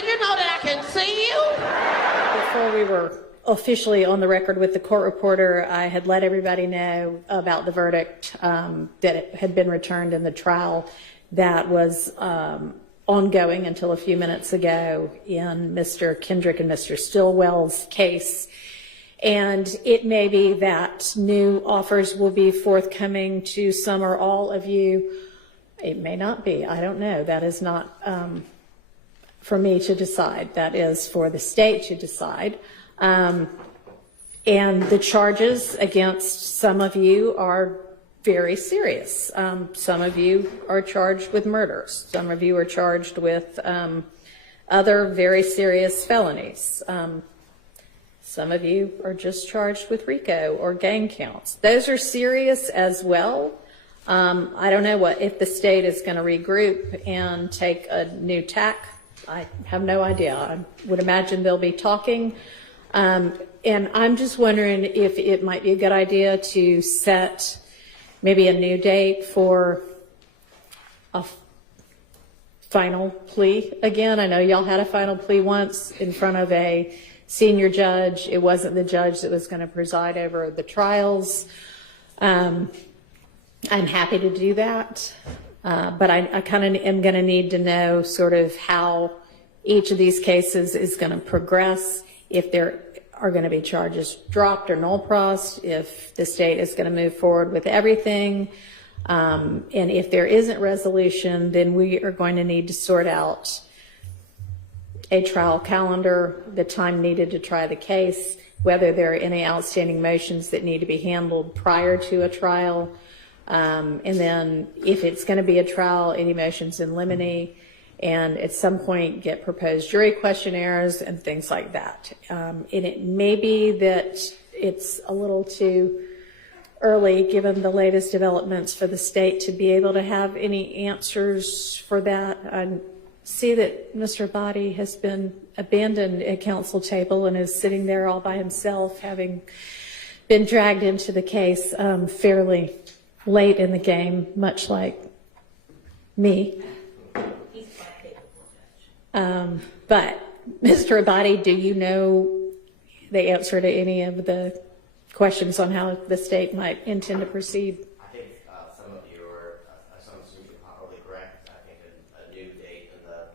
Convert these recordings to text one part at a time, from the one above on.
did you know that I can see you? Before we were officially on the record with the court reporter, I had let everybody know about the verdict that it had been returned in the trial that was ongoing until a few minutes ago in Mr. Kendrick and Mr. Stillwell's case. And it may be that new offers will be forthcoming to some or all of you. It may not be. I don't know. That is not for me to decide. That is for the state to decide. And the charges against some of you are very serious. Some of you are charged with murders. Some of you are charged with other very serious felonies. Some of you are just charged with RICO or gang counts. Those are serious as well. I don't know if the state is going to regroup and take a new tack. I have no idea. I would imagine they'll be talking. And I'm just wondering if it might be a good idea to set maybe a new date for a final plea again. I know y'all had a final plea once in front of a senior judge. It wasn't the judge that was going to preside over the trials. I'm happy to do that, but I kind of am going to need to know sort of how each of these cases is going to progress, if there are going to be charges dropped or null pros, if the state is going to move forward with everything. And if there isn't resolution, then we are going to need to sort out a trial calendar, the time needed to try the case, whether there are any outstanding motions that need to be handled prior to a trial. And then if it's going to be a trial, any motions in limine, and at some point get proposed jury questionnaires and things like that. And it may be that it's a little too early, given the latest developments, for the state to be able to have any answers for that. I see that Mr. Gotti has been abandoned at council table and is sitting there all by himself, having been dragged into the case fairly late in the game, much like me. But Mr. Gotti, do you know the answer to any of the questions on how the state might intend to proceed? I think some of you are, some assume you're probably correct. I think a new date in the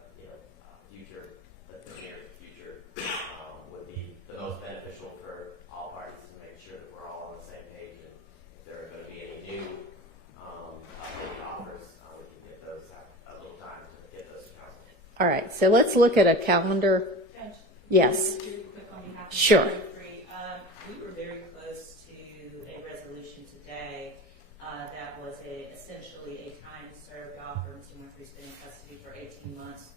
future, the near future, would be the most beneficial for all parties to make sure that we're all on the same page. And if there are going to be any new updated offers, we can get those, have a little time to get those to council. All right, so let's look at a calendar. Judge, yes. Sure. We were very close to a resolution today that was essentially a time served offer and someone who's been in custody for 18 months.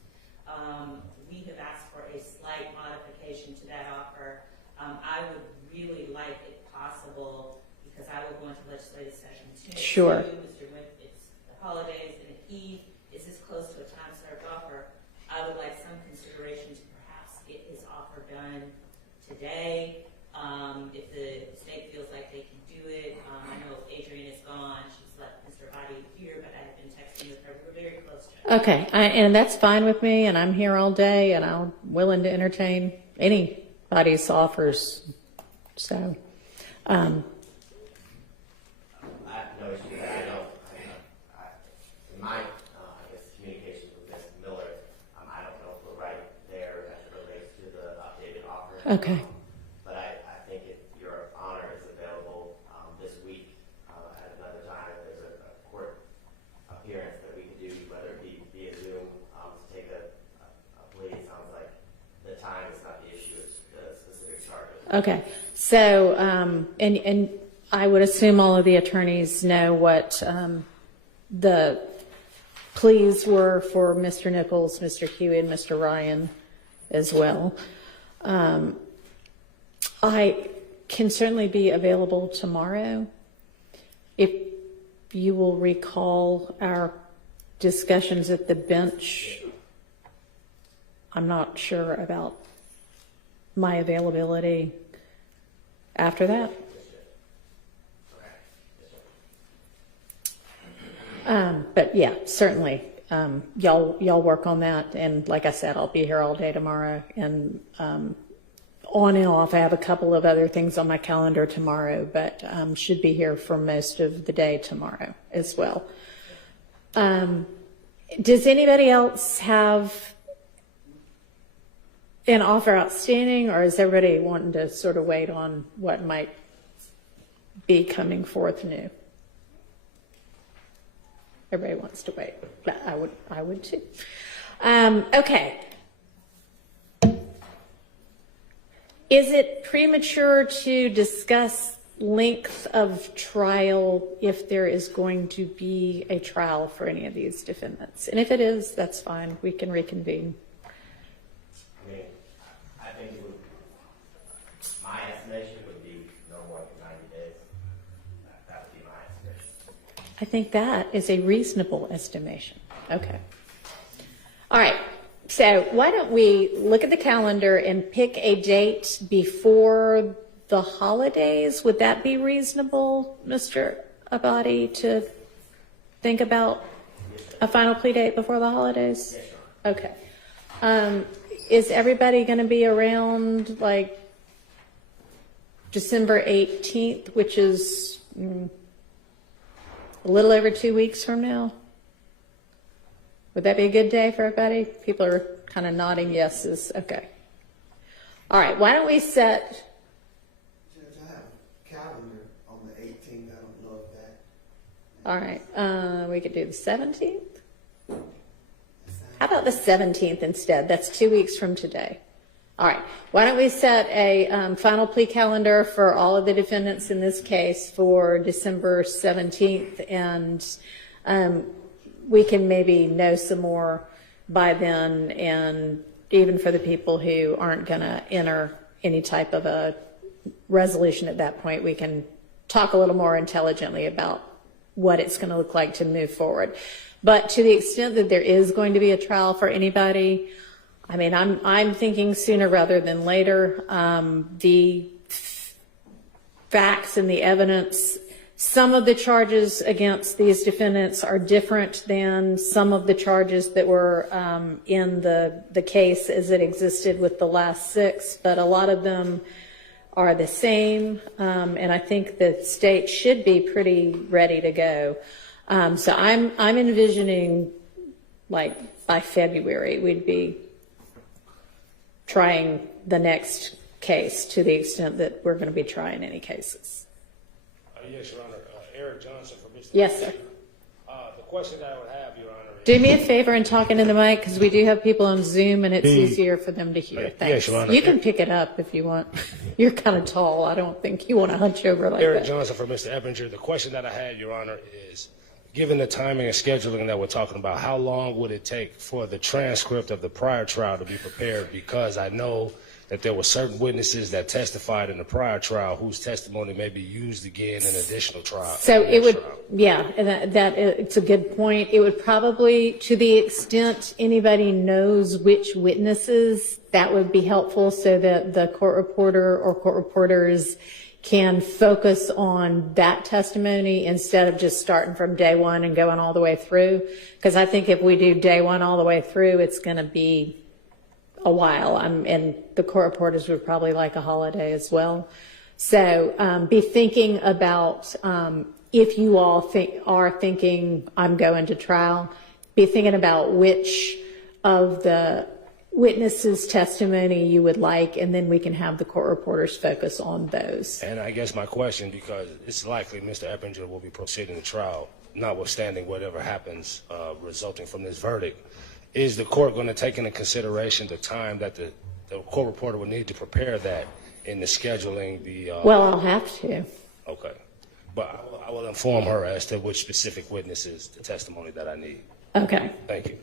We have asked for a slight modification to that offer. I would really like, if possible, because I will go into legislative session too. Sure. It's the holidays, and if he is this close to a time served offer, I would like some consideration to perhaps get his offer done today. If the state feels like they can do it, I know Adrienne is gone. She's left Mr. Gotti here, but I have been texting with her. We were very close to her. Okay, and that's fine with me, and I'm here all day, and I'm willing to entertain anybody's offers. So, I have no issue with that. I know, in my, communication with Ms. Miller, I don't know if we're right there as it relates to the updated offer. okay. But I think if your honor is available this week at another time, if there's a court appearance that we could do, whether it be via Zoom, to take a plea. It sounds like the time is not the issue, it's the specific charges. Okay, so, and I would assume all of the attorneys know what the pleas were for Mr. Nichols, Mr. Huey, and Mr. Ryan as well. I can certainly be available tomorrow. If you will recall our discussions at the bench, I'm not sure about my availability after that. But yeah, certainly y'all work on that. And like I said, I'll be here all day tomorrow, and on and off. I have a couple of other things on my calendar tomorrow, but should be here for most of the day tomorrow as well. Does anybody else have an offer outstanding, or is everybody wanting to sort of wait on what might be coming forth new? Everybody wants to wait. I would too. Okay. Is it premature to discuss length of trial if there is going to be a trial for any of these defendants? And if it is, that's fine. We can reconvene. I mean, I think it would, my estimation would be no more than 90 days. That would be my estimation. I think that is a reasonable estimation. Okay. All right. So why don't we look at the calendar and pick a date before the holidays? Would that be reasonable, Mr. Abadi, to think about a final plea date before the holidays? Yes, Your Honor. Okay. Is everybody going to be around like December 18th, which is a little over 2 weeks from now? Would that be a good day for everybody? People are kind of nodding yeses. Okay. All right. Why don't we set... Judge, I have a calendar on the 18th. I don't know if that... All right. We could do the 17th. How about the 17th instead? That's 2 weeks from today. All right. Why don't we set a final plea calendar for all of the defendants in this case for December 17th, and we can maybe know some more by then, and even for the people who aren't going to enter any type of a resolution at that point, we can talk a little more intelligently about what it's going to look like to move forward. But to the extent that there is going to be a trial for anybody, I mean, I'm thinking sooner rather than later. The facts and the evidence, some of the charges against these defendants are different than some of the charges that were in the case as it existed with the last 6, but a lot of them are the same, and I think the state should be pretty ready to go. So I'm envisioning, like, by February we'd be trying the next case, to the extent that we're going to be trying any cases. Yes, Your Honor. Eric Johnson for Mr. Yes, sir. The question that I would have, Your Honor, is... Do me a favor and talking in the mic, because we do have people on Zoom and it's easier for them to hear. Yes, Thanks. Your Honor. You can pick it up if you want. You're kind of tall. I don't think you want to hunch over like Eric that. Johnson for Mr. Eppinger. The question that I had, Your Honor, is given the timing and scheduling that we're talking about, how long would it take for the transcript of the prior trial to be prepared? Because I know that there were certain witnesses that testified in the prior trial whose testimony may be used again in additional trial. So it would, yeah, and that it's a good point. It would probably, to the extent anybody knows which witnesses, that would be helpful so that the court reporter or court reporters can focus on that testimony instead of just starting from day one and going all the way through. Because I think if we do day one all the way through, it's going to be a while, and the court reporters would probably like a holiday as well. So be thinking about, if you all are thinking I'm going to trial, be thinking about which of the witnesses' testimony you would like, and then we can have the court reporters focus on those. And I guess my question, because it's likely Mr. Eppinger will be proceeding to trial, notwithstanding whatever happens resulting from this verdict, is the court going to take into consideration the time that the court reporter will need to prepare that in the scheduling the... Well, I'll have to. Okay. But I will inform her as to which specific witnesses, the testimony that I need. Okay. Thank you.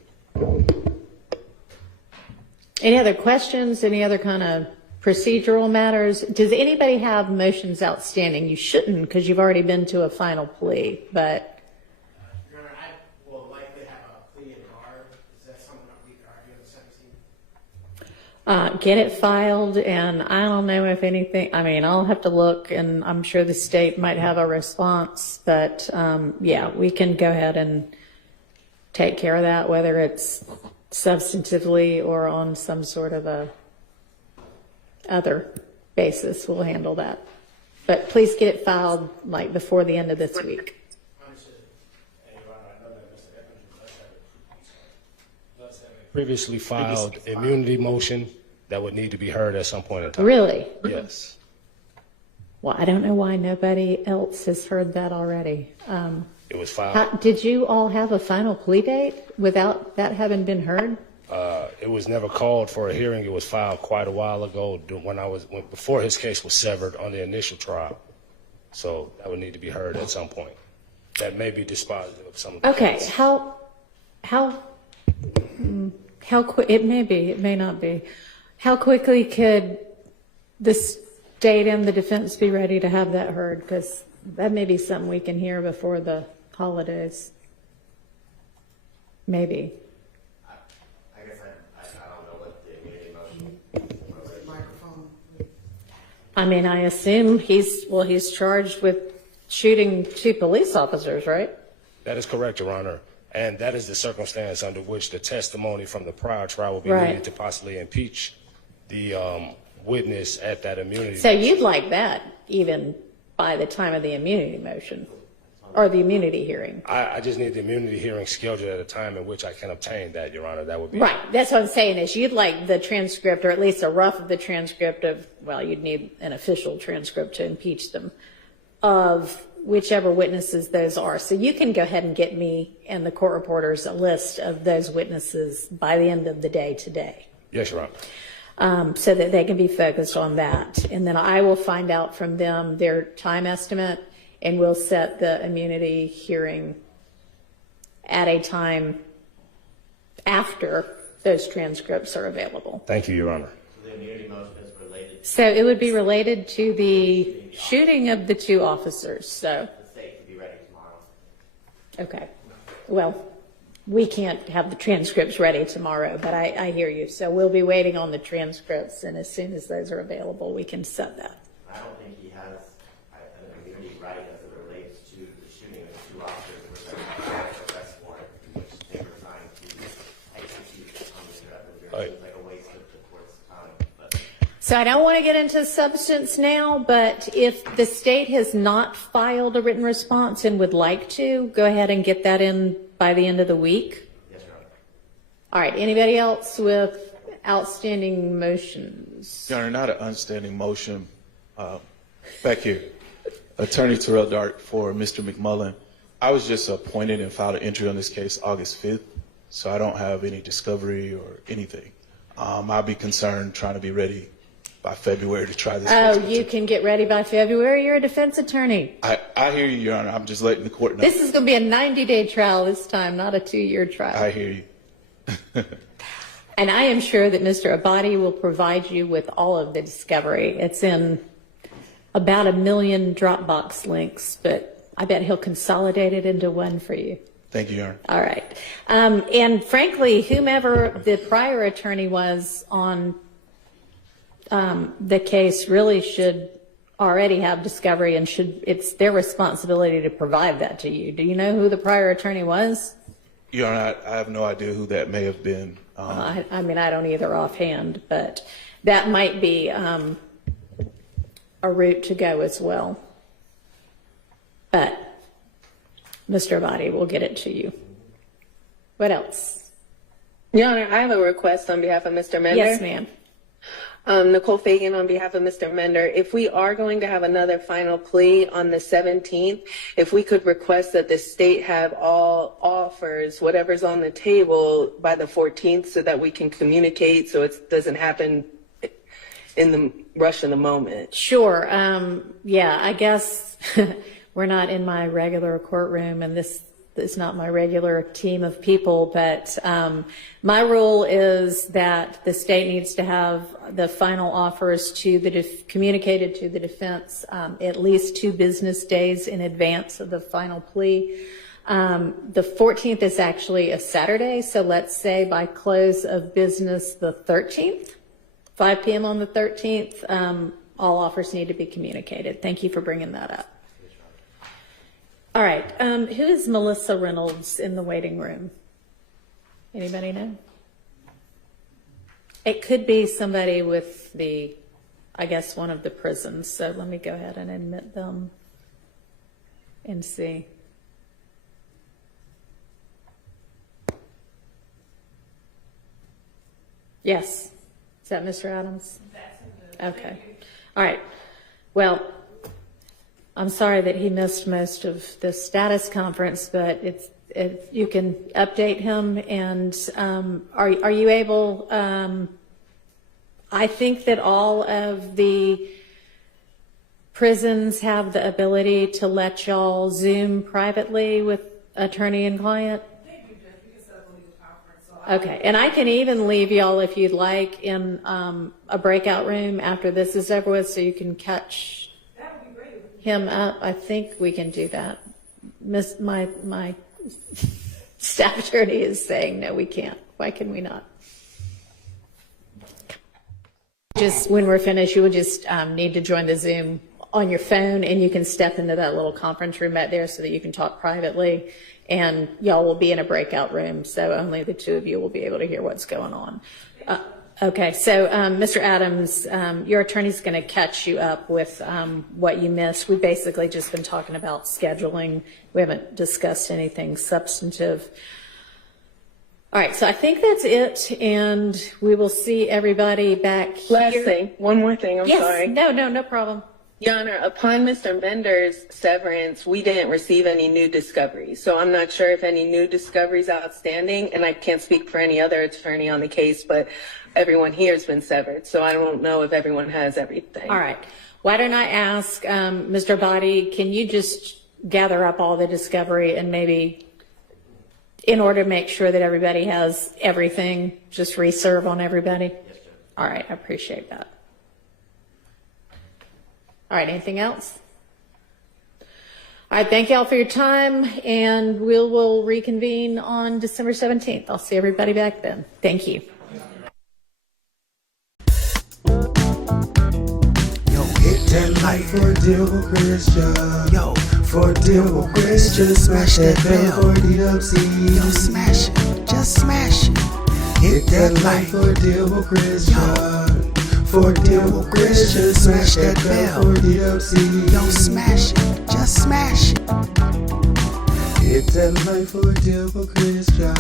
Any other questions? Any other kind of procedural matters? Does anybody have motions outstanding? You shouldn't, because you've already been to a final plea, but... Your Honor, I will likely have a plea in bar. Is that something that we could argue on the 17th? Get it filed, and I don't know if anything, I mean, I'll have to look, and I'm sure the state might have a response, but yeah, we can go ahead and take care of that, whether it's substantively or on some sort of a other basis. We'll handle that. But please get it filed like before the end of this week. Previously filed immunity motion that would need to be heard at some point in time. Really? Yes. Well, I don't know why nobody else has heard that already. It was filed. Did you all have a final plea date without that having been heard? It was never called for a hearing. It was filed quite a while ago before his case was severed on the initial trial. So that would need to be heard at some point. That may be dispositive of some of the Okay. case. How quick? It may be. It may not be. How quickly could the state and the defense be ready to have that heard? Because that may be something we can hear before the holidays. Maybe. I guess I don't know what the immunity motion. Microphone. I mean, I assume he's charged with shooting 2 police officers, right? That is correct, Your Honor. And that is the circumstance under which the testimony from the prior trial will be Right. needed to possibly impeach the witness at that immunity. So you'd like that even by the time of the immunity motion or the immunity hearing? I just need the immunity hearing scheduled at a time in which I can obtain that, Your Honor. That would be Right. That's what I'm saying is you'd like the transcript, or at least a rough of the transcript of, well, you'd need an official transcript to impeach them, of whichever witnesses those are. So you can go ahead and get me and the court reporters a list of those witnesses by the end of the day today. Yes, Your Honor. So that they can be focused on that. And then I will find out from them their time estimate, and we'll set the immunity hearing at a time after those transcripts are available. Thank you, Your Honor. So the immunity motion is related So it would be related to the shooting of the 2 officers. So, to the state to be ready tomorrow. okay. Well, we can't have the transcripts ready tomorrow, but I hear you. So we'll be waiting on the transcripts, and as soon as those are available, we can set that. I don't think he has an immunity right as it relates to the shooting of the 2 officers which are arrest warrant, which they were trying to execute on the threat. It seems like a waste of the court's time. But So I don't want to get into substance now, but if the state has not filed a written response and would like to, go ahead and get that in by the end of the week. yes, Your Honor. All right. Anybody else with outstanding motions? Your Honor, not an outstanding motion. Back here, Attorney Terrell Dart for Mr. McMullen. I was just appointed and filed an entry on this case August 5th, so I don't have any discovery or anything. I'll be concerned trying to be ready by February to try this Oh, case. you can get ready by February. You're a defense attorney. I hear you, Your Honor. I'm just letting the court know. This is going to be a 90-day trial this time, not a 2-year trial. I hear you. And I am sure that Mr. Abadi will provide you with all of the discovery. It's in about 1 million Dropbox links, but I bet he'll consolidate it into one for you. Thank you, Your Honor. All right. And frankly, whomever the prior attorney was on the case really should already have discovery, and it's their responsibility to provide that to you. Do you know who the prior attorney was? Your Honor, I have no idea who that may have been. I mean, I don't either offhand, but that might be a route to go as well. But Mr. Abadi will get it to you. What else? Your Honor, I have a request on behalf of Mr. Mender. Yes, ma'am. Nicole Fagan on behalf of Mr. Mender. If we are going to have another final plea on the 17th, if we could request that the state have all offers, whatever's on the table, by the 14th so that we can communicate so it doesn't happen in the rush of the moment. Sure. Yeah, I guess we're not in my regular courtroom, and this is not my regular team of people, but my rule is that the state needs to have the final offers to communicated to the defense at least 2 business days in advance of the final plea. The 14th is actually a Saturday, so let's say by close of business the 13th, 5 p.m. on the 13th, all offers need to be communicated. Thank you for bringing that up. All right. Who is Melissa Reynolds in the waiting room? Anybody know? It could be somebody with the, I guess, one of the prisons. So let me go ahead and admit them and see. Yes. Is that Mr. Adams? Okay. All right. Well, I'm sorry that he missed most of the status conference, but if you can update him. And are you able? I think that all of the prisons have the ability to let y'all Zoom privately with attorney and client. Okay, and I can even leave y'all, if you'd like, in a breakout room after this is over with, so you can catch him up. I think we can do that. My staff attorney is saying, no, we can't. Why can we not? Just when we're finished, you will just need to join the Zoom on your phone, and you can step into that little conference room back there so that you can talk privately. And y'all will be in a breakout room, so only the two of you will be able to hear what's going on. Okay, so Mr. Adams, your attorney's going to catch you up with what you missed. We've basically just been talking about scheduling. We haven't discussed anything substantive. All right, so I think that's it, and we will see everybody back here. Last thing, one more thing, I'm sorry. No problem. Your Honor, upon Mr. Mender's severance, we didn't receive any new discoveries. So I'm not sure if any new discoveries outstanding, and I can't speak for any other attorney on the case, but everyone here has been severed. So I don't know if everyone has everything. All right. Why don't I ask Mr. Gotti, can you just gather up all the discovery and maybe, in order to make sure that everybody has everything, just reserve on everybody? Yes, Judge. All right, I appreciate that. All right, anything else? All right, thank you all for your time, and we'll reconvene on December 17th. I'll see everybody back then. Thank you. Yo, hit that like for a deal with Christian. Yo, for a deal with Christian. Smash that bell for DWC. Yo, smash it, just smash it. Hit that like for a deal with Christian. For a deal with Christian, smash that bell for DWC. Yo, smash it, just smash it. Hit that like for a deal with Christian.